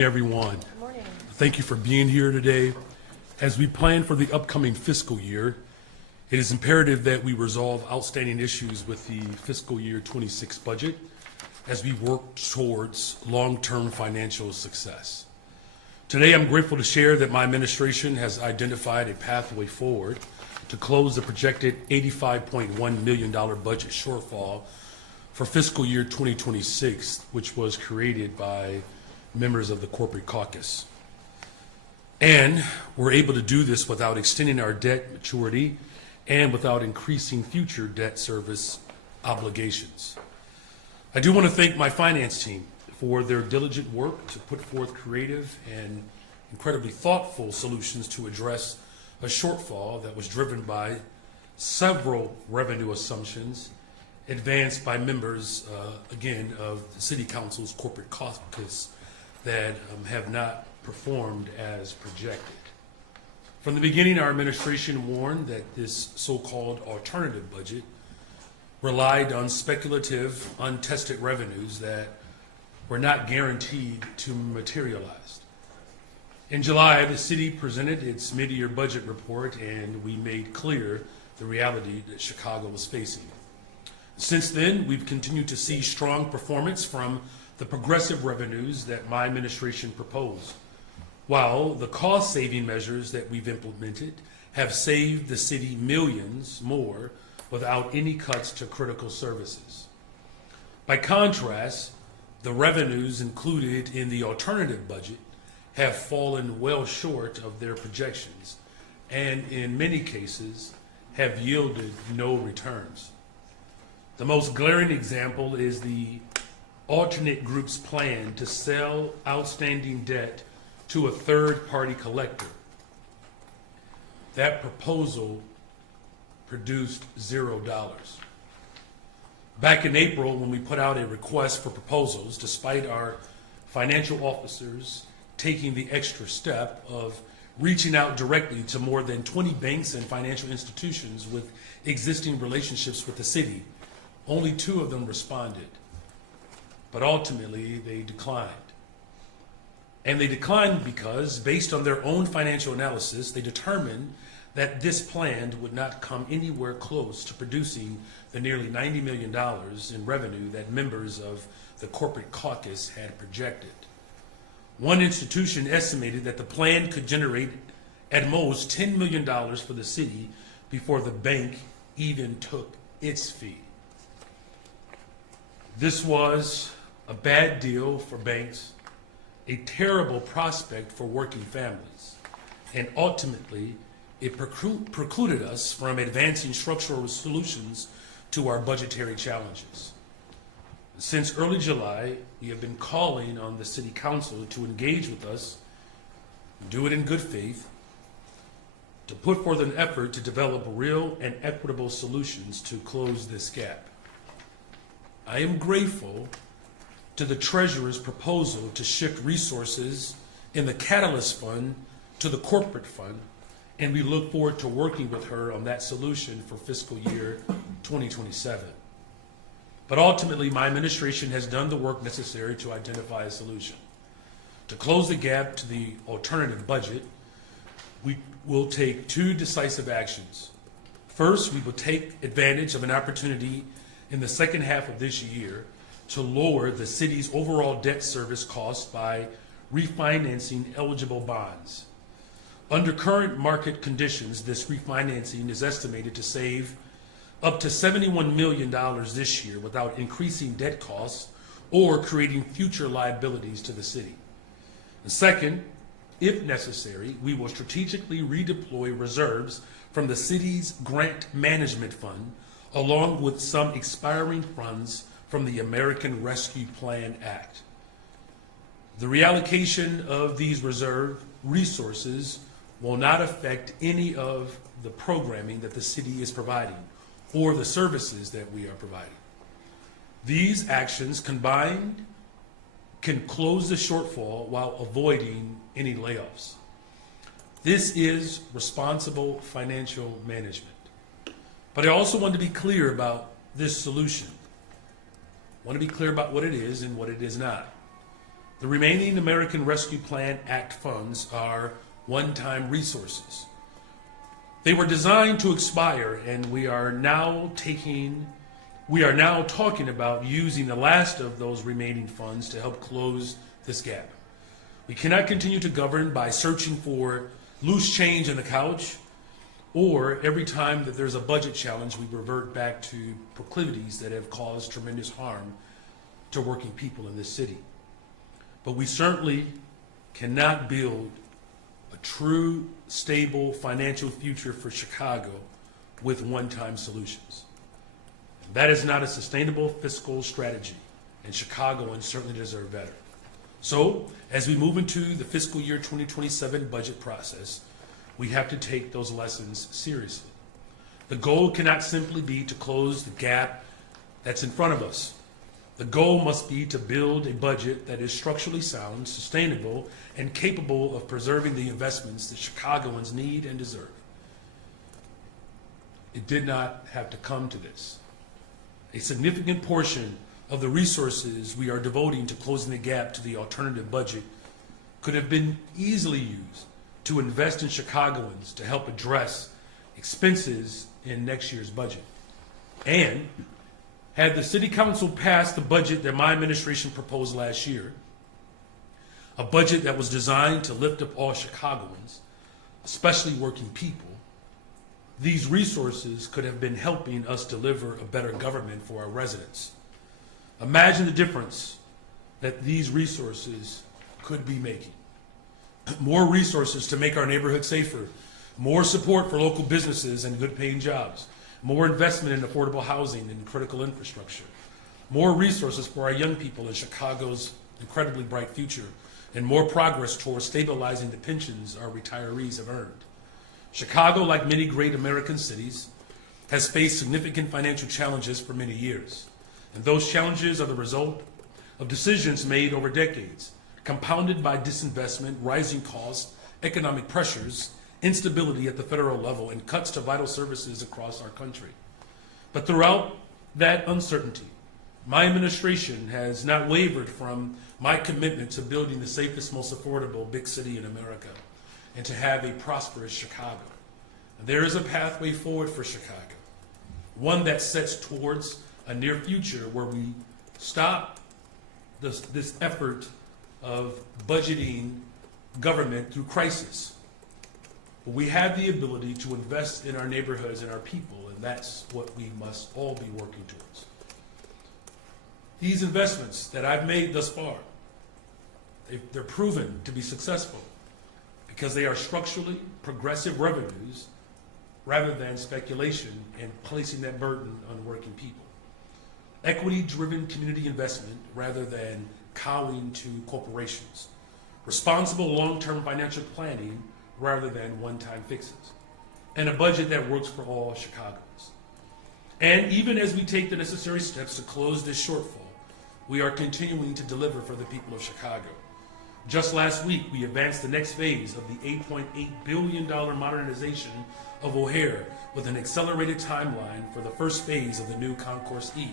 Everyone. Good morning. Thank you for being here today. As we plan for the upcoming fiscal year, it is imperative that we resolve outstanding issues with the fiscal year 26 budget as we work towards long-term financial success. Today, I'm grateful to share that my administration has identified a pathway forward to close the projected $85.1 million budget shortfall for fiscal year 2026, which was created by members of the corporate caucus. And we're able to do this without extending our debt maturity and without increasing future debt service obligations. I do want to thank my finance team for their diligent work to put forth creative and incredibly thoughtful solutions to address a shortfall that was driven by several revenue assumptions advanced by members, again, of the City Council's corporate caucus that have not performed as projected. From the beginning, our administration warned that this so-called alternative budget relied on speculative, untested revenues that were not guaranteed to materialize. In July, the city presented its mid-year budget report, and we made clear the reality that Chicago was facing. Since then, we've continued to see strong performance from the progressive revenues that my administration proposed, while the cost-saving measures that we've implemented have saved the city millions more without any cuts to critical services. By contrast, the revenues included in the alternative budget have fallen well short of their projections and in many cases have yielded no returns. The most glaring example is the alternate group's plan to sell outstanding debt to a third-party collector. That proposal produced $0. Back in April, when we put out a request for proposals, despite our financial officers taking the extra step of reaching out directly to more than 20 banks and financial institutions with existing relationships with the city, only 2 of them responded. But ultimately, they declined. And they declined because, based on their own financial analysis, they determined that this plan would not come anywhere close to producing the nearly $90 million in revenue that members of the corporate caucus had projected. One institution estimated that the plan could generate at most $10 million for the city before the bank even took its fee. This was a bad deal for banks, a terrible prospect for working families, and ultimately it precluded us from advancing structural solutions to our budgetary challenges. Since early July, we have been calling on the City Council to engage with us, do it in good faith, to put forth an effort to develop real and equitable solutions to close this gap. I am grateful to the Treasurer's proposal to shift resources in the Catalyst Fund to the corporate fund, and we look forward to working with her on that solution for fiscal year 2027. But ultimately, my administration has done the work necessary to identify a solution. To close the gap to the alternative budget, we will take 2 decisive actions. First, we will take advantage of an opportunity in the second half of this year to lower the city's overall debt service costs by refinancing eligible bonds. Under current market conditions, this refinancing is estimated to save up to $71 million this year without increasing debt costs or creating future liabilities to the city. And second, if necessary, we will strategically redeploy reserves from the city's grant management fund along with some expiring funds from the American Rescue Plan Act. The reallocation of these reserve resources will not affect any of the programming that the city is providing or the services that we are providing. These actions combined can close the shortfall while avoiding any layoffs. This is responsible financial management. But I also want to be clear about this solution. I want to be clear about what it is and what it is not. The remaining American Rescue Plan Act funds are one-time resources. They were designed to expire, and we are now talking about using the last of those remaining funds to help close this gap. We cannot continue to govern by searching for loose change in the couch, or every time that there's a budget challenge, we revert back to proclivities that have caused tremendous harm to working people in this city. But we certainly cannot build a true, stable financial future for Chicago with one-time solutions. That is not a sustainable fiscal strategy, and Chicagoans certainly deserve better. So, as we move into the fiscal year 2027 budget process, we have to take those lessons seriously. The goal cannot simply be to close the gap that's in front of us. The goal must be to build a budget that is structurally sound, sustainable, and capable of preserving the investments that Chicagoans need and deserve. It did not have to come to this. A significant portion of the resources we are devoting to closing the gap to the alternative budget could have been easily used to invest in Chicagoans to help address expenses in next year's budget. And had the City Council passed the budget that my administration proposed last year, a budget that was designed to lift up all Chicagoans, especially working people, these resources could have been helping us deliver a better government for our residents. Imagine the difference that these resources could be making. More resources to make our neighborhood safer, more support for local businesses and good-paying jobs, more investment in affordable housing and critical infrastructure, more resources for our young people in Chicago's incredibly bright future, and more progress towards stabilizing the pensions our retirees have earned. Chicago, like many great American cities, has faced significant financial challenges for many years. And those challenges are the result of decisions made over decades, compounded by disinvestment, rising costs, economic pressures, instability at the federal level, and cuts to vital services across our country. But throughout that uncertainty, my administration has not wavered from my commitment to building the safest, most affordable big city in America and to have a prosperous Chicago. There is a pathway forward for Chicago, one that sets towards a near future where we stop this effort of budgeting government through crisis. We have the ability to invest in our neighborhoods and our people, and that's what we must all be working towards. These investments that I've made thus far, they're proven to be successful because they are structurally progressive revenues rather than speculation and placing that burden on working people. Equity-driven community investment rather than cowing to corporations. Responsible long-term financial planning rather than one-time fixes. And a budget that works for all Chicagoans. And even as we take the necessary steps to close this shortfall, we are continuing to deliver for the people of Chicago. Just last week, we advanced the next phase of the $8.8 billion modernization of O'Hare with an accelerated timeline for the first phase of the new Concourse E.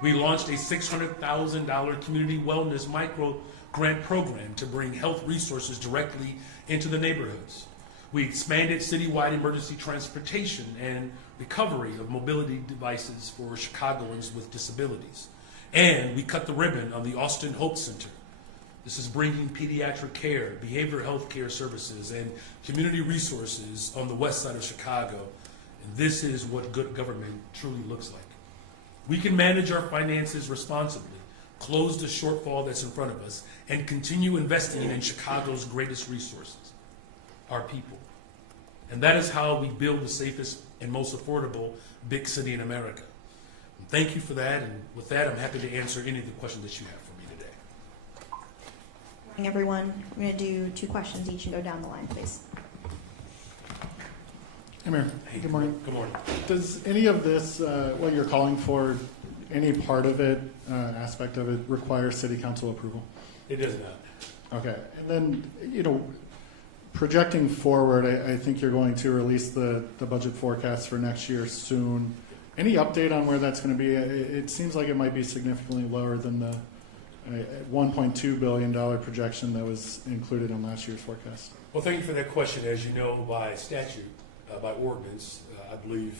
We launched a $600,000 community wellness micro grant program to bring health resources directly into the neighborhoods. We expanded citywide emergency transportation and recovery of mobility devices for Chicagoans with disabilities. And we cut the ribbon on the Austin Hope Center. This is bringing pediatric care, behavioral health care services, and community resources on the west side of Chicago. And this is what good government truly looks like. We can manage our finances responsibly, close the shortfall that's in front of us, and continue investing in Chicago's greatest resources, our people. And that is how we build the safest and most affordable big city in America. And thank you for that, and with that, I'm happy to answer any of the questions that you have for me today. Good morning, everyone. We're going to do 2 questions each and go down the line, please. Hey, Mayor. Hey, good morning. Good morning. Does any of this, what you're calling for, any part of it, aspect of it, require city council approval? It does not. Okay. And then, projecting forward, I think you're going to release the budget forecast for next year soon. Any update on where that's going to be? It seems like it might be significantly lower than the $1.2 billion projection that was included in last year's forecast. Well, thank you for that question. As you know, by statute, by ordinance, I believe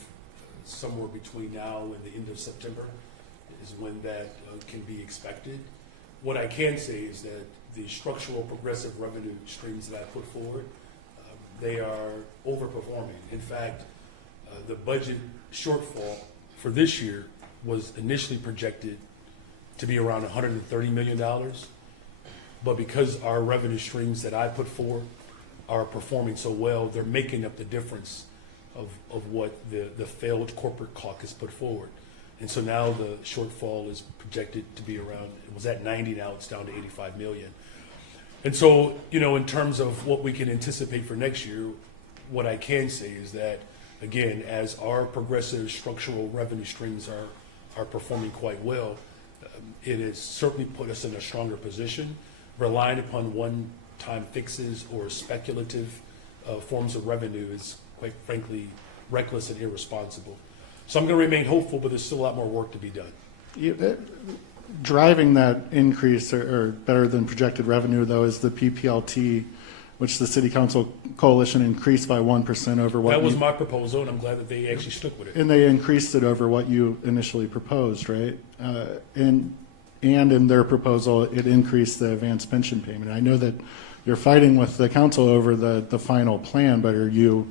somewhere between now and the end of September is when that can be expected. What I can say is that the structural progressive revenue streams that I put forward, they are overperforming. In fact, the budget shortfall for this year was initially projected to be around $130 million. But because our revenue streams that I put forward are performing so well, they're making up the difference of what the failed corporate caucus put forward. And so now the shortfall is projected to be around, it was at 90, now it's down to 85 million. And so, you know, in terms of what we can anticipate for next year, what I can say is that, again, as our progressive structural revenue streams are performing quite well, it has certainly put us in a stronger position. Relying upon one-time fixes or speculative forms of revenue is, quite frankly, reckless and irresponsible. So I'm going to remain hopeful, but there's still a lot more work to be done. Driving that increase or better than projected revenue, though, is the PPLT, which the City Council Coalition increased by 1% over what that was my proposal, and I'm glad that they actually stuck with it. And they increased it over what you initially proposed, right? And in their proposal, it increased the advanced pension payment. I know that you're fighting with the council over the final plan, but are you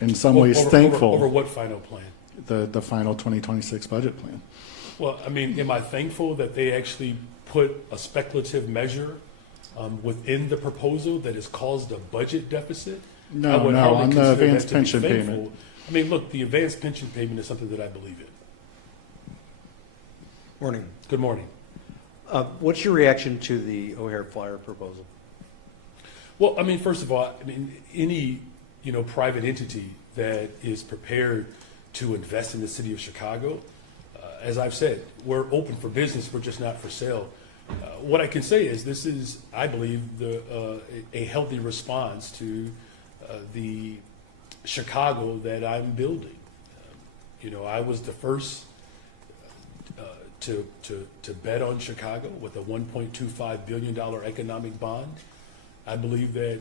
in some ways thankful? Over what final plan? The final 2026 budget plan. Well, I mean, am I thankful that they actually put a speculative measure within the proposal that has caused a budget deficit? No, on the advanced pension payment. I mean, look, the advanced pension payment is something that I believe in. Morning. Good morning. What's your reaction to the O'Hare Flyer proposal? Well, I mean, first of all, I mean, any, you know, private entity that is prepared to invest in the city of Chicago, as I've said, we're open for business, we're just not for sale. What I can say is this is, I believe, a healthy response to the Chicago that I'm building. You know, I was the first to bet on Chicago with a $1.25 billion economic bond. I believe that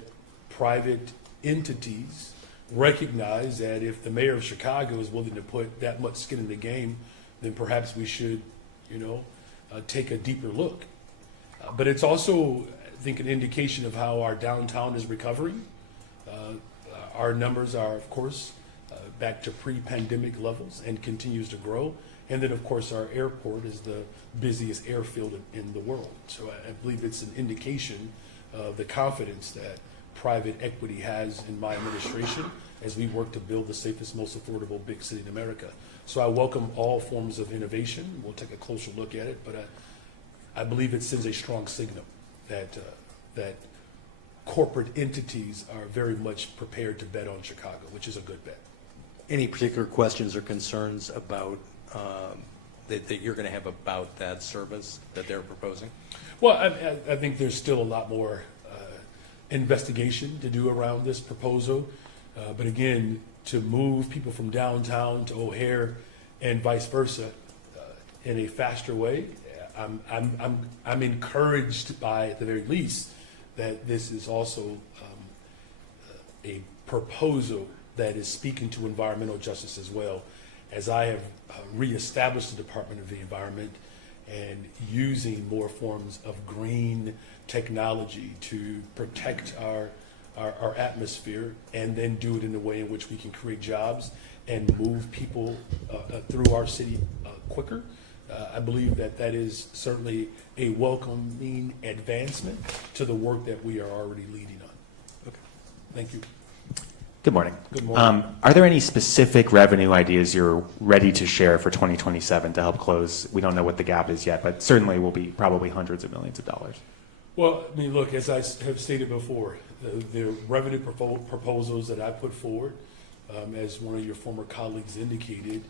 private entities recognize that if the mayor of Chicago is willing to put that much skin in the game, then perhaps we should, you know, take a deeper look. But it's also, I think, an indication of how our downtown is recovering. Our numbers are, of course, back to pre-pandemic levels and continues to grow. And then, of course, our airport is the busiest airfield in the world. So I believe it's an indication of the confidence that private equity has in my administration as we work to build the safest, most affordable big city in America. So I welcome all forms of innovation. We'll take a closer look at it, but I believe it sends a strong signal that that corporate entities are very much prepared to bet on Chicago, which is a good bet. Any particular questions or concerns about that you're going to have about that service that they're proposing? Well, I think there's still a lot more investigation to do around this proposal. But again, to move people from downtown to O'Hare and vice versa in a faster way, I'm encouraged by, at the very least, that this is also a proposal that is speaking to environmental justice as well, as I have reestablished the Department of the Environment and using more forms of green technology to protect our atmosphere, and then do it in a way in which we can create jobs and move people through our city quicker. I believe that that is certainly a welcoming advancement to the work that we are already leading on. Okay. Thank you. Good morning. Good morning. Are there any specific revenue ideas you're ready to share for 2027 to help close? We don't know what the gap is yet, but certainly will be probably hundreds of millions of dollars. Well, I mean, look, as I have stated before, the revenue proposals that I put forward, as one of your former colleagues indicated,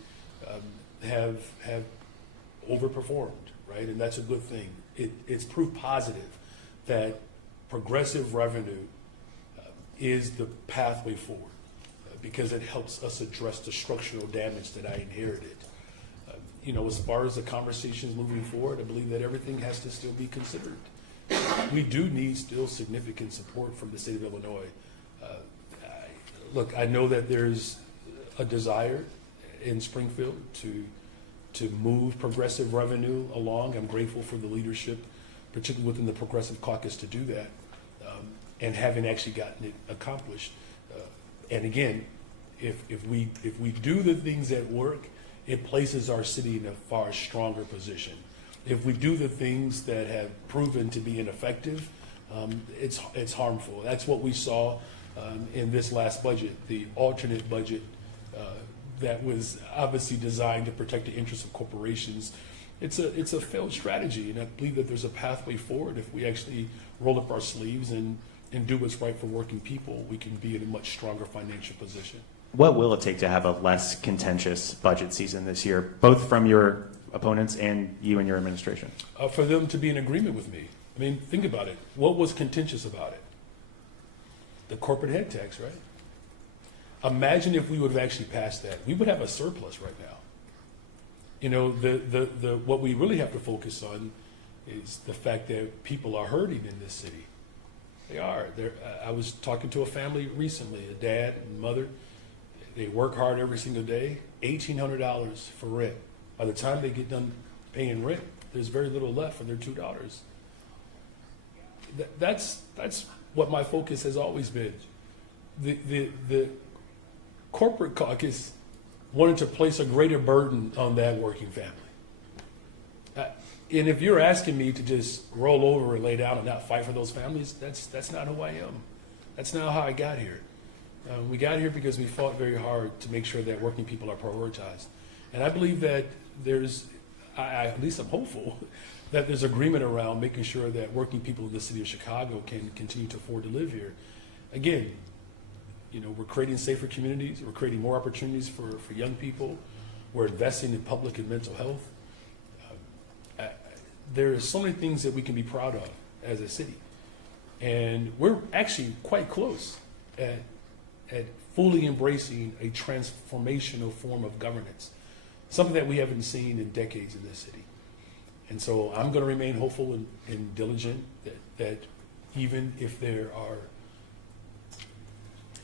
have overperformed, right? And that's a good thing. It's proof positive that progressive revenue is the pathway forward because it helps us address the structural damage that I inherited. you know, as far as the conversations moving forward, I believe that everything has to still be considered. We do need still significant support from the state of Illinois. Look, I know that there's a desire in Springfield to move progressive revenue along. I'm grateful for the leadership, particularly within the Progressive Caucus, to do that, and having actually gotten it accomplished. And again, if we do the things that work, it places our city in a far stronger position. If we do the things that have proven to be ineffective, it's harmful. That's what we saw in this last budget, the alternate budget that was obviously designed to protect the interests of corporations. It's a failed strategy, and I believe that there's a pathway forward. If we actually roll up our sleeves and do what's right for working people, we can be in a much stronger financial position. What will it take to have a less contentious budget season this year, both from your opponents and you and your administration? For them to be in agreement with me. I mean, think about it. What was contentious about it? The corporate head tax, right? Imagine if we would have actually passed that. We would have a surplus right now. You know, what we really have to focus on is the fact that people are hurting in this city. They are. I was talking to a family recently, a dad and mother. They work hard every single day, $1,800 for rent. By the time they get done paying rent, there's very little left for their two daughters. That's what my focus has always been. The corporate caucus wanted to place a greater burden on that working family. And if you're asking me to just roll over and lay down and not fight for those families, that's not who I am. That's not how I got here. We got here because we fought very hard to make sure that working people are prioritized. And I believe that at least I'm hopeful, that there's agreement around making sure that working people in the city of Chicago can continue to afford to live here. Again, you know, we're creating safer communities. We're creating more opportunities for young people. We're investing in public and mental health. There are so many things that we can be proud of as a city. And we're actually quite close at fully embracing a transformational form of governance, something that we haven't seen in decades in this city. And so I'm going to remain hopeful and diligent that even if there are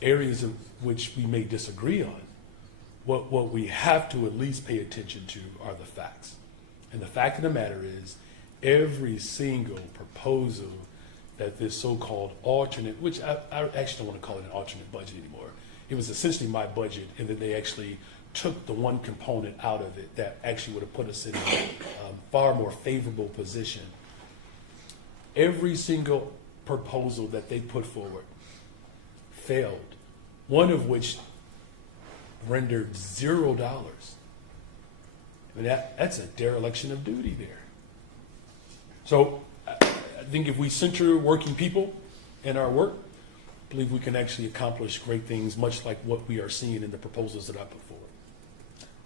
areas of which we may disagree on, what we have to at least pay attention to are the facts. And the fact of the matter is, every single proposal that this so-called alternate, which I actually don't want to call it an alternate budget anymore. It was essentially my budget, and then they actually took the one component out of it that actually would have put us in a far more favorable position. Every single proposal that they put forward failed, one of which rendered $0. I mean, that's a dereliction of duty there. So I think if we center working people in our work, I believe we can actually accomplish great things, much like what we are seeing in the proposals that I put forward.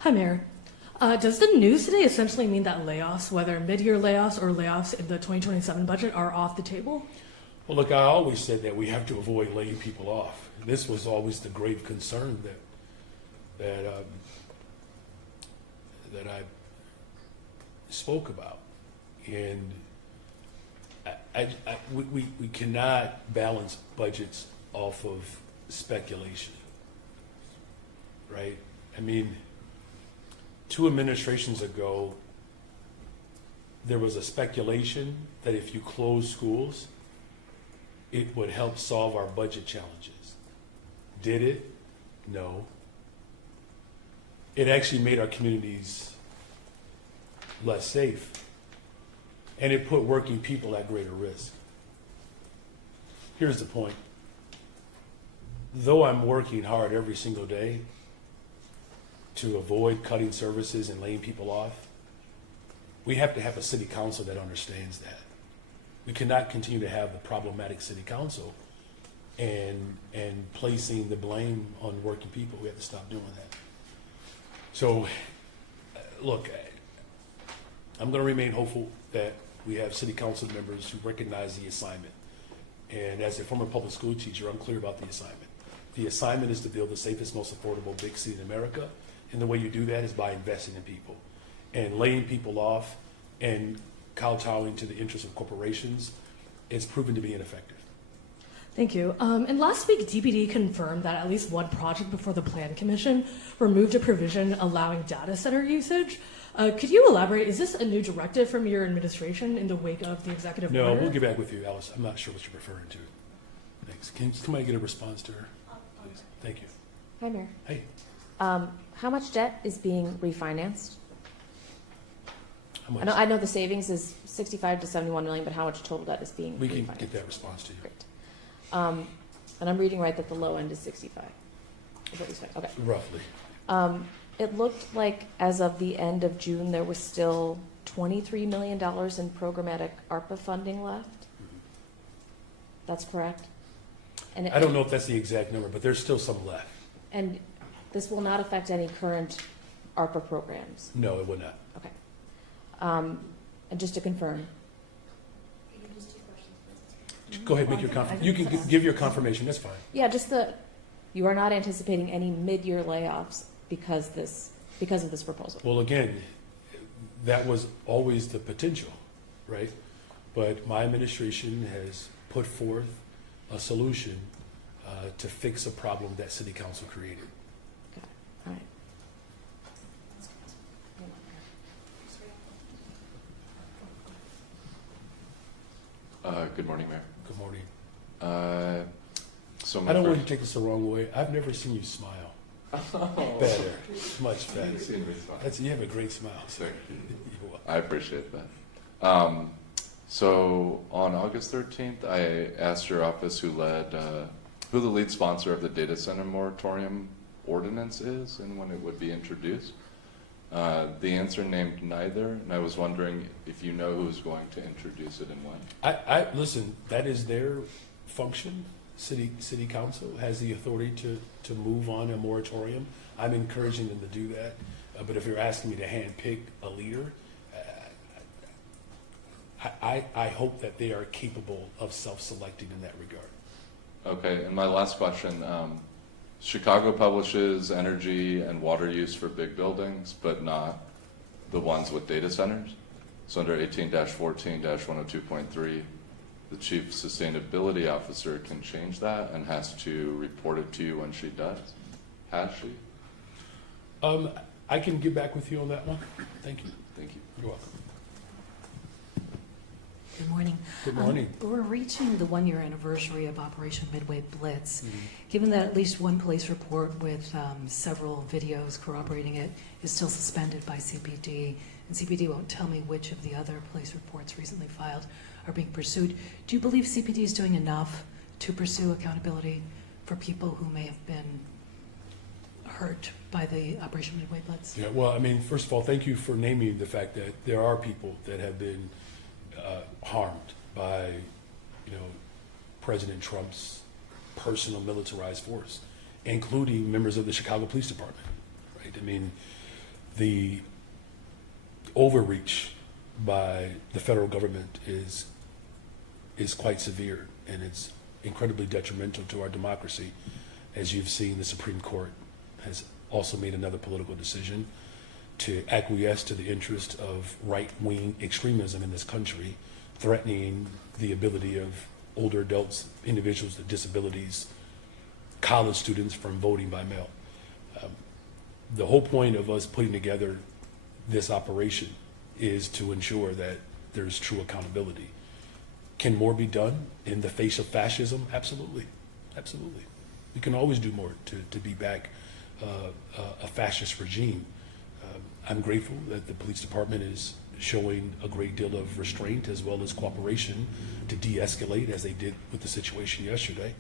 Hi, Mayor. Does the news today essentially mean that layoffs, whether mid-year layoffs or layoffs in the 2027 budget, are off the table? Well, look, I always said that we have to avoid laying people off. This was always the grave concern that I spoke about, and we cannot balance budgets off of speculation, right? I mean, 2 administrations ago, there was a speculation that if you close schools, it would help solve our budget challenges. Did it? No. It actually made our communities less safe, and it put working people at greater risk. Here's the point. Though I'm working hard every single day to avoid cutting services and laying people off, we have to have a city council that understands that. We cannot continue to have the problematic city council and placing the blame on working people. We have to stop doing that. So, look, I'm going to remain hopeful that we have city council members who recognize the assignment. And as a former public school teacher, I'm clear about the assignment. The assignment is to build the safest, most affordable big city in America. And the way you do that is by investing in people. and laying people off and kowtowing to the interests of corporations, it's proven to be ineffective. Thank you. And last week, DPD confirmed that at least one project before the Plan Commission removed a provision allowing data center usage. Could you elaborate? Is this a new directive from your administration in the wake of the executive No, order? we'll get back with you, Alice. I'm not sure what you're referring to. Thanks. Can somebody get a response to her? Please. Thank you. Hi, Mayor. Hey, How much debt is being refinanced? how much? I know the savings is 65 to 71 million, but how much total debt is being We can refinanced? get that response to you. Great. And I'm reading right that the low end is 65. Is what we said. Okay. Roughly. It looked like as of the end of June, there was still $23 million in programmatic ARPA funding left. That's correct? And I don't know if that's the exact number, but there's still some left. And this will not affect any current ARPA programs. No, it would not. Okay. And just to confirm, Go ahead, make your you can give your confirmation. That's fine. yeah, you are not anticipating any mid-year layoffs because of this proposal. Well, again, that was always the potential, right? But my administration has put forth a solution to fix a problem that City Council created. Okay. All right. Good morning, Mayor. Good morning. So I my don't want you first, to take this the wrong way. I've never seen you smile. Better, much better. You have a great smile. Sorry. You're welcome. I appreciate that. So on August 13th, I asked your office who the lead sponsor of the data center moratorium ordinance is and when it would be introduced. The answer named neither, and I was wondering if you know who's going to introduce it and when. Listen, that is their function. City Council has the authority to move on a moratorium. I'm encouraging them to do that. But if you're asking me to handpick a leader, I hope that they are capable of self-selecting in that regard. Okay, and my last question. Chicago publishes energy and water use for big buildings, but not the ones with data centers. So under 18-14-102.3, the chief sustainability officer can change that and has to report it to you when she does. Has she? I can get back with you on that one. Thank you. Thank you. You're welcome. Good morning. Good morning. We're reaching the one-year anniversary of Operation Midway Blitz. Given that at least one police report with several videos corroborating it is still suspended by CPD, and CPD won't tell me which of the other police reports recently filed are being pursued, do you believe CPD is doing enough to pursue accountability for people who may have been hurt by the Operation Midway Blitz? Yeah, well, I mean, first of all, thank you for naming the fact that there are people that have been harmed by, President Trump's personal militarized force, including members of the Chicago Police Department, right? I mean, the overreach by the federal government is quite severe, and it's incredibly detrimental to our democracy. As you've seen, the Supreme Court has also made another political decision to acquiesce to the interest of right-wing extremism in this country, threatening the ability of older adults, individuals with disabilities, college students from voting by mail. The whole point of us putting together this operation is to ensure that there's true accountability. Can more be done in the face of fascism? Absolutely. Absolutely. We can always do more to beat back a fascist regime. I'm grateful that the police department is showing a great deal of restraint as well as cooperation to de-escalate, as they did with the situation yesterday,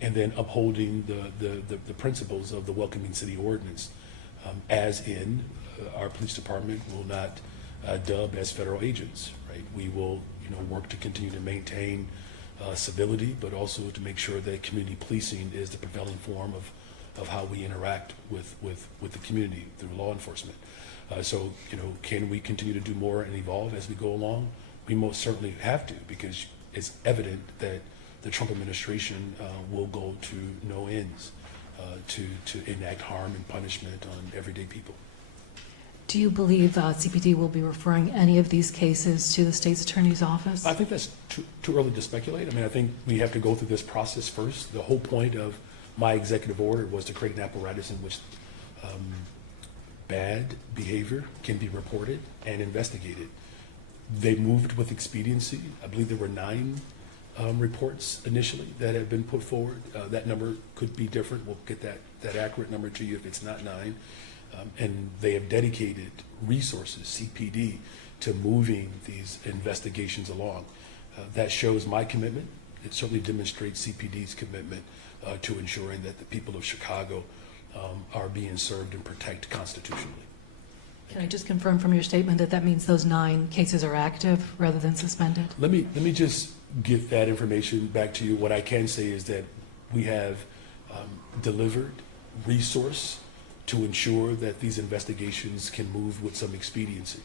and then upholding the principles of the Welcoming City Ordinance, as in our police department will not dub as federal agents, right? We will work to continue to maintain civility, but also to make sure that community policing is the prevailing form of how we interact with the community through law enforcement. So, can we continue to do more and evolve as we go along? We most certainly have to, because it's evident that the Trump administration will go to no ends to enact harm and punishment on everyday people. Do you believe CPD will be referring any of these cases to the state's attorney's office? I think that's too early to speculate. I mean, I think we have to go through this process first. The whole point of my executive order was to create an apparatus in which bad behavior can be reported and investigated. They moved with expediency. I believe there were 9 reports initially that have been put forward. That number could be different. We'll get that accurate number to you if it's not 9. And they have dedicated resources, CPD, to moving these investigations along. That shows my commitment. It certainly demonstrates CPD's commitment to ensuring that the people of Chicago are being served and protected constitutionally. Can I just confirm from your statement that that means those 9 cases are active rather than suspended? Let me just get that information back to you. What I can say is that we have delivered resource to ensure that these investigations can move with some expediency.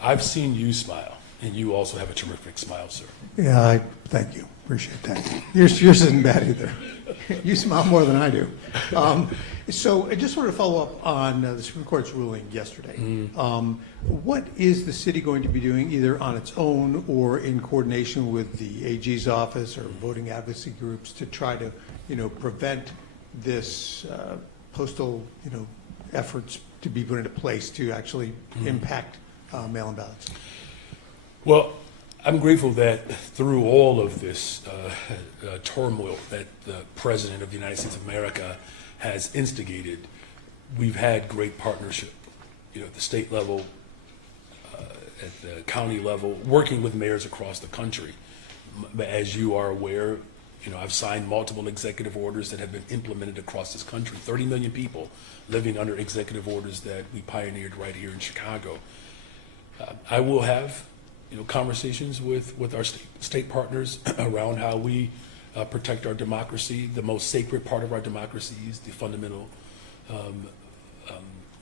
I've seen you smile, and you also have a terrific smile, sir. Yeah, thank you. Appreciate that. Yours isn't bad either. You smile more than I do. So I just wanted to follow up on the Supreme Court's ruling yesterday. What is the city going to be doing, either on its own or in coordination with the AG's office or voting advocacy groups, to try to, prevent this postal, efforts to be put into place to actually impact mail-in ballots? Well, I'm grateful that through all of this turmoil that the President of the United States of America has instigated, we've had great partnership, at the state level, at the county level, working with mayors across the country. As you are aware, I've signed multiple executive orders that have been implemented across this country. 30 million people living under executive orders that we pioneered right here in Chicago. I will have conversations with our state partners around how we protect our democracy. The most sacred part of our democracy is the fundamental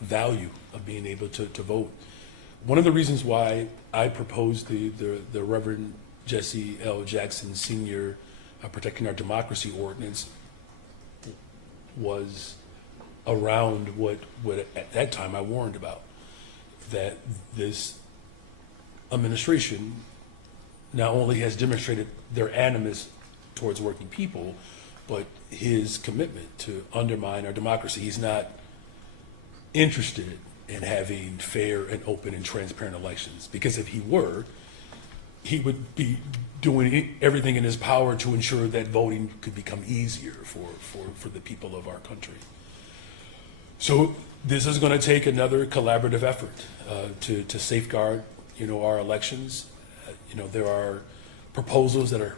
value of being able to vote. One of the reasons why I proposed the Reverend Jesse L. Jackson Sr. Protecting Our Democracy ordinance was around what at that time I warned about, that this administration not only has demonstrated their animus towards working people, but his commitment to undermine our democracy. He's not interested in having fair and open and transparent elections, because if he were, he would be doing everything in his power to ensure that voting could become easier for the people of our country. So this is going to take another collaborative effort to safeguard our elections. There are proposals that are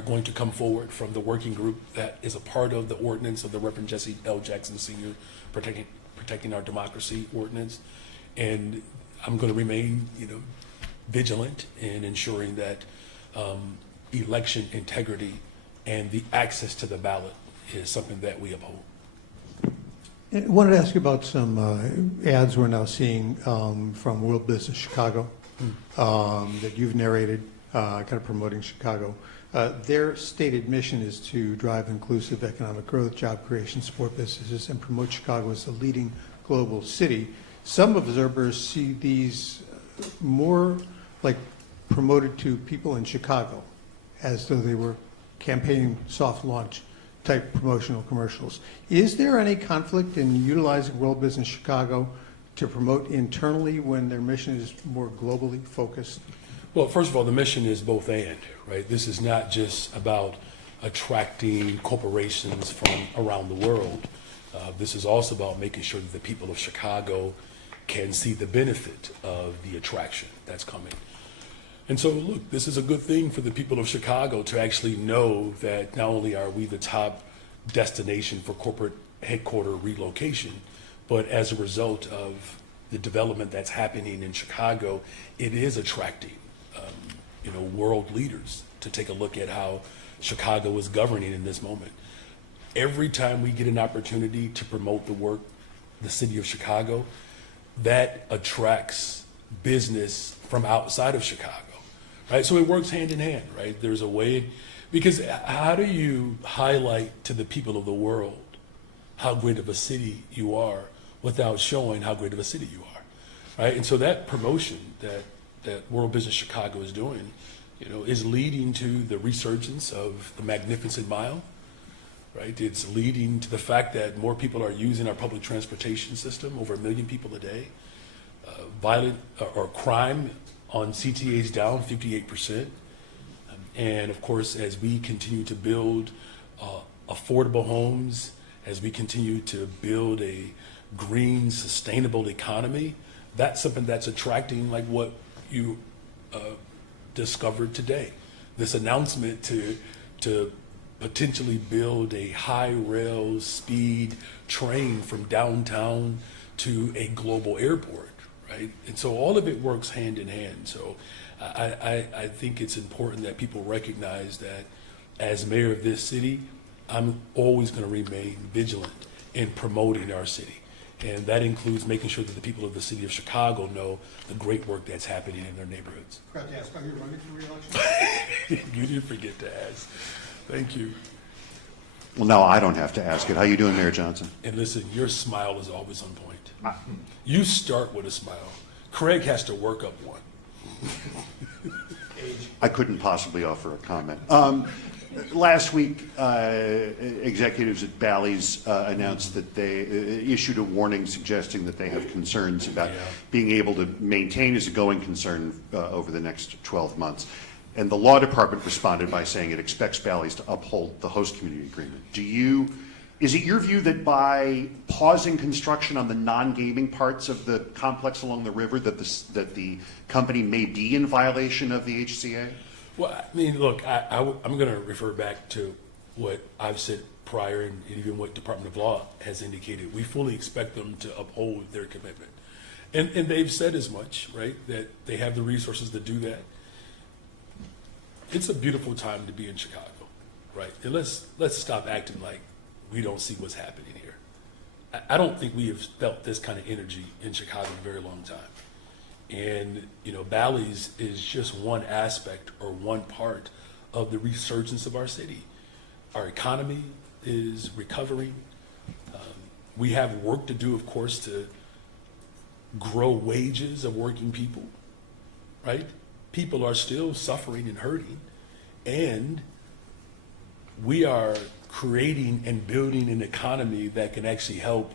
going to come forward from the working group that is a part of the ordinance of the Reverend Jesse L. Jackson Sr. Protecting Our Democracy ordinance, and I'm going to remain vigilant in ensuring that election integrity and the access to the ballot is something that we uphold. I wanted to ask you about some ads we're now seeing from World Business Chicago that you've narrated, kind of promoting Chicago. Their stated mission is to drive inclusive economic growth, job creation, support businesses, and promote Chicago as a leading global city. Some observers see these more like promoted to people in Chicago, as though they were campaign soft launch type promotional commercials. Is there any conflict in utilizing World Business Chicago to promote internally when their mission is more globally focused? Well, first of all, the mission is both and, right? This is not just about attracting corporations from around the world. This is also about making sure that the people of Chicago can see the benefit of the attraction that's coming. And so, look, this is a good thing for the people of Chicago to actually know that not only are we the top destination for corporate headquarter relocation, but as a result of the development that's happening in Chicago, it is attracting world leaders to take a look at how Chicago is governing in this moment. Every time we get an opportunity to promote the work, the city of Chicago, that attracts business from outside of Chicago, right? So it works hand in hand, right? There's a way, because how do you highlight to the people of the world how great of a city you are without showing how great of a city you are, right? And so that promotion that World Business Chicago is doing, is leading to the resurgence of the Magnificent Mile, right? It's leading to the fact that more people are using our public transportation system, over 1 million people a day. Violent or crime on CTA's down 58%. And of course, as we continue to build affordable homes, as we continue to build a green, sustainable economy, that's something that's attracting, like what you discovered today. This announcement to potentially build a high rail speed train from downtown to a global airport, right? And so all of it works hand in hand. So I think it's important that people recognize that as mayor of this city, I'm always going to remain vigilant in promoting our city. And that includes making sure that the people of the city of Chicago know the great work that's happening in their neighborhoods. Forgot to ask, are you running for re-election? You didn't forget to ask. Thank you. Well, no, I don't have to ask it. How you doing, Mayor Johnson? And listen, your smile is always on point. You start with a smile. Craig has to work up one. I couldn't possibly offer a comment. Last week, executives at Bally's announced that they issued a warning suggesting that they have concerns about being able to maintain as a going concern over the next 12 months. And the law department responded by saying it expects Bally's to uphold the host community agreement. Is it your view that by pausing construction on the non-gaming parts of the complex along the river that the company may be in violation of the HCA? Well, I mean, look, I'm going to refer back to what I've said prior and even what Department of Law has indicated. We fully expect them to uphold their commitment. And they've said as much, right, that they have the resources to do that. It's a beautiful time to be in Chicago, right? And let's stop acting like we don't see what's happening here. I don't think we have felt this kind of energy in Chicago in a very long time. And, Bally's is just one aspect or one part of the resurgence of our city. Our economy is recovering. We have work to do, of course, to grow wages of working people, right? People are still suffering and hurting. And we are creating and building an economy that can actually help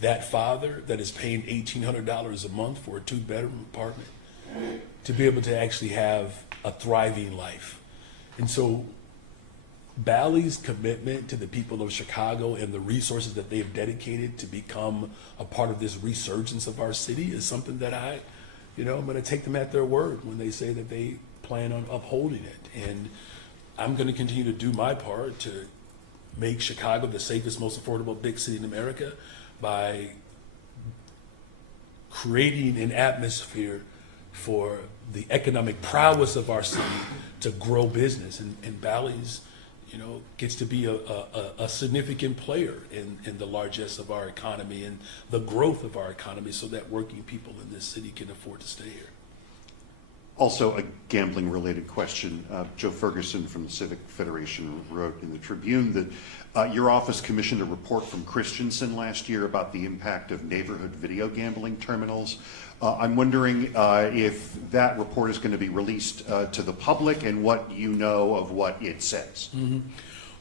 that father that is paying $1,800 a month for a 2-bedroom apartment to be able to actually have a thriving life. And so Bally's commitment to the people of Chicago and the resources that they've dedicated to become a part of this resurgence of our city is something that I'm going to take them at their word when they say that they plan on upholding it. And I'm going to continue to do my part to make Chicago the safest, most affordable big city in America by creating an atmosphere for the economic prowess of our city to grow business. And Bally's, gets to be a significant player in the largesse of our economy and the growth of our economy so that working people in this city can afford to stay here. Also, a gambling-related question. Joe Ferguson from the Civic Federation wrote in the Tribune that your office commissioned a report from Christensen last year about the impact of neighborhood video gambling terminals. I'm wondering if that report is going to be released to the public and what you know of what it says. Mm-hmm.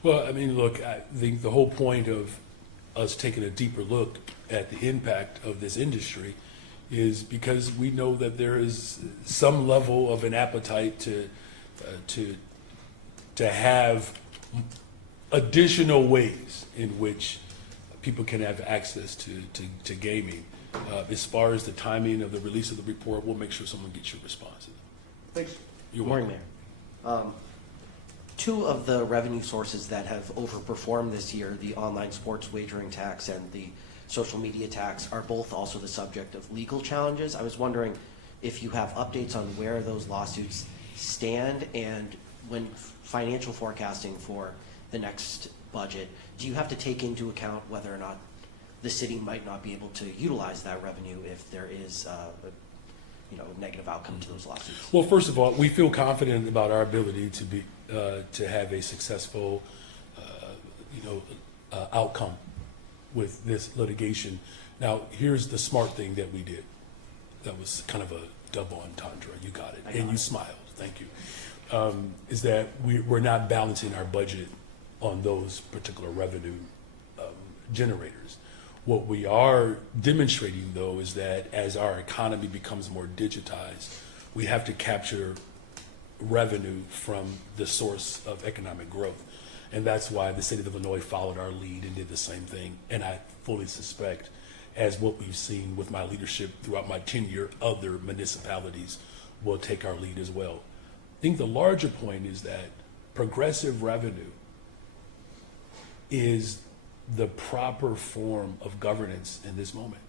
Well, I mean, look, I think the whole point of us taking a deeper look at the impact of this industry is because we know that there is some level of an appetite to have additional ways in which people can have access to gaming. As far as the timing of the release of the report, we'll make sure someone gets your response. Thanks. You're Good morning, welcome. Mayor. Two of the revenue sources that have overperformed this year, the online sports wagering tax and the social media tax, are both also the subject of legal challenges. I was wondering if you have updates on where those lawsuits stand, and when financial forecasting for the next budget, do you have to take into account whether or not the city might not be able to utilize that revenue if there is a negative outcome to those lawsuits? Well, first of all, we feel confident about our ability to have a successful outcome with this litigation. Now, here's the smart thing that we did. That was kind of a double entendre. You got it. And you smiled. Thank you. Is that we're not balancing our budget on those particular revenue generators. What we are demonstrating, though, is that as our economy becomes more digitized, we have to capture revenue from the source of economic growth. And that's why the state of Illinois followed our lead and did the same thing. And I fully suspect, as what we've seen with my leadership throughout my tenure, other municipalities will take our lead as well. I think the larger point is that progressive revenue is the proper form of governance in this moment.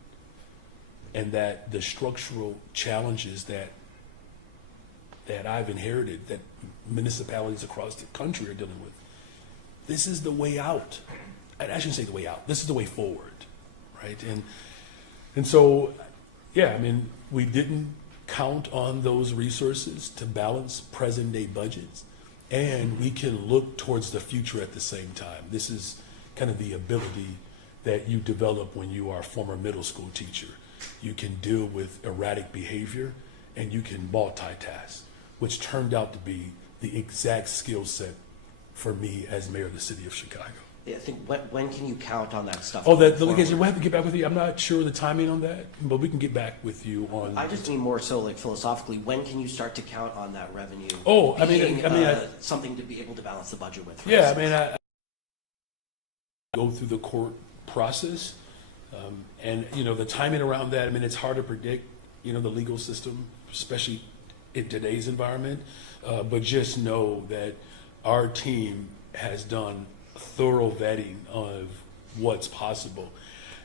And that the structural challenges that I've inherited, that municipalities across the country are dealing with, this is the way out. I shouldn't say the way out. This is the way forward, right? And so, yeah, I mean, we didn't count on those resources to balance present day budgets, and we can look towards the future at the same time. This is kind of the ability that you develop when you are a former middle school teacher. You can deal with erratic behavior and you can multitask, which turned out to be the exact skill set for me as mayor of the city of Chicago. Yeah, I think when can you count on that stuff? Oh, that going delegation, forward? we'll have to get back with you. I'm not sure the timing on that, but we can get back with you on. I just mean more so like philosophically, when can you start to count on that revenue? Oh, I mean, being, something to be able to balance the budget with. for Yeah, I instance? mean, I go through the court process, and the timing around that. I mean, it's hard to predict. The legal system, especially in today's environment. But just know that our team has done thorough vetting of what's possible,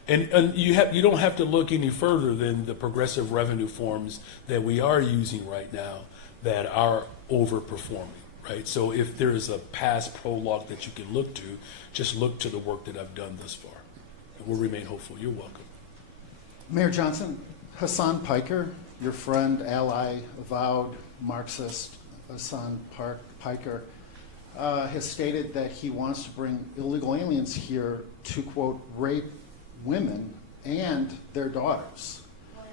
and you don't have to look any further than the progressive revenue forms that we are using right now that are overperforming. Right. So if there is a past prologue that you can look to, just look to the work that I've done thus far. And we'll remain hopeful. You're welcome. Mayor Johnson, Hassan Piker, your friend, ally, avowed Marxist Hassan Piker, has stated that he wants to bring illegal aliens here to, quote, rape women and their daughters.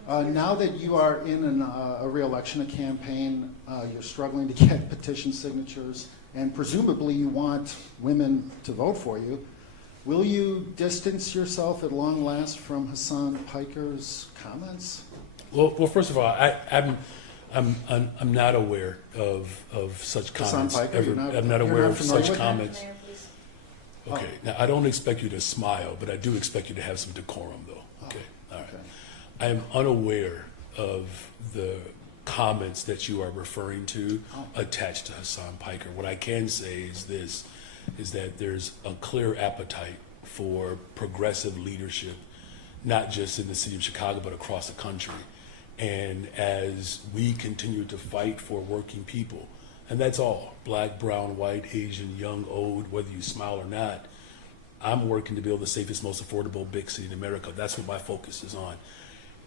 Now that you are in a re-election campaign, you're struggling to get petition signatures, and presumably you want women to vote for you. Will you distance yourself at long last from Hassan Piker's comments? Well, first of all, I'm not aware of such comments. Hassan Piker, I'm not aware of such familiar with him? comments. Okay, now I don't expect you to smile, but I do expect you to have some decorum, though. Okay, all right. okay. I am unaware of the comments that you are referring to attached to Hassan Piker. What I can say is that there's a clear appetite for progressive leadership, not just in the city of Chicago, but across the country. And as we continue to fight for working people, and that's all, black, brown, white, Asian, young, old, whether you smile or not, I'm working to build the safest, most affordable big city in America. That's what my focus is on.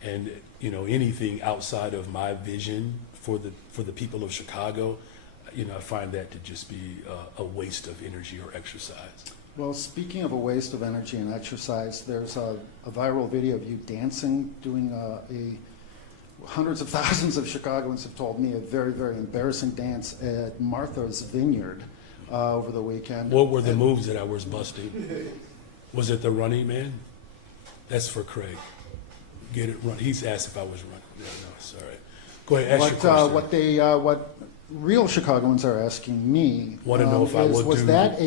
And anything outside of my vision for the people of Chicago, I find that to just be a waste of energy or exercise. Well, speaking of a waste of energy and exercise, there's a viral video of you dancing, doing hundreds of thousands of Chicagoans have told me a very, very embarrassing dance at Martha's Vineyard over the weekend. What were the moves that I was busting? Was it the running man? That's for Craig. Get it run. He's asked if I was running. No, it's all right. Go ahead, ask your question. What real Chicagoans are asking me Want to know if I would was do. that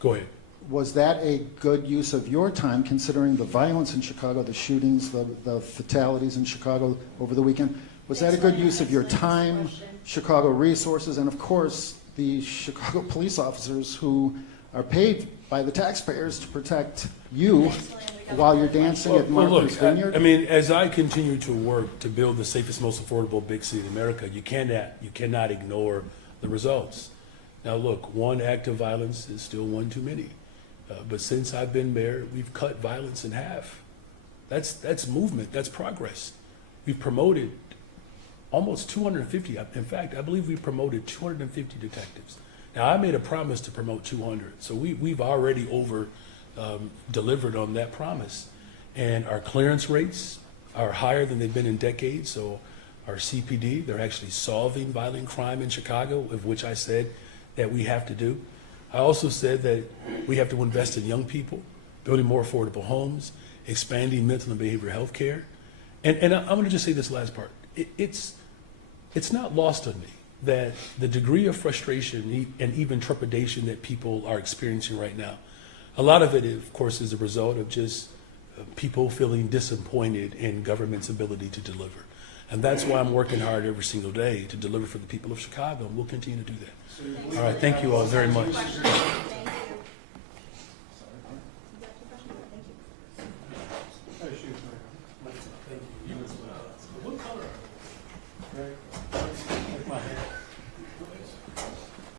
Go ahead. Was that a good use of your time, considering the violence in Chicago, the shootings, the fatalities in Chicago over the weekend? Was that a good use of your time, Chicago resources, and of course, the Chicago police officers who are paid by the taxpayers to protect you while you're dancing at Martha's Vineyard? I mean, as I continue to work to build the safest, most affordable big city in America, you cannot ignore the results. Now, look, one act of violence is still one too many. But since I've been mayor, we've cut violence in half. That's movement. That's progress. We've promoted almost 250. In fact, I believe we promoted 250 detectives. Now, I made a promise to promote 200, so we've already delivered on that promise. And our clearance rates are higher than they've been in decades. So our CPD, they're actually solving violent crime in Chicago, of which I said that we have to do. I also said that we have to invest in young people, building more affordable homes, expanding mental and behavioral health care. And I'm going to just say this last part. It's not lost on me that the degree of frustration and even trepidation that people are experiencing right now, a lot of it, of course, is a result of just people feeling disappointed in government's ability to deliver. And that's why I'm working hard every single day to deliver for the people of Chicago, and we'll continue to do that. All right, thank you all very much.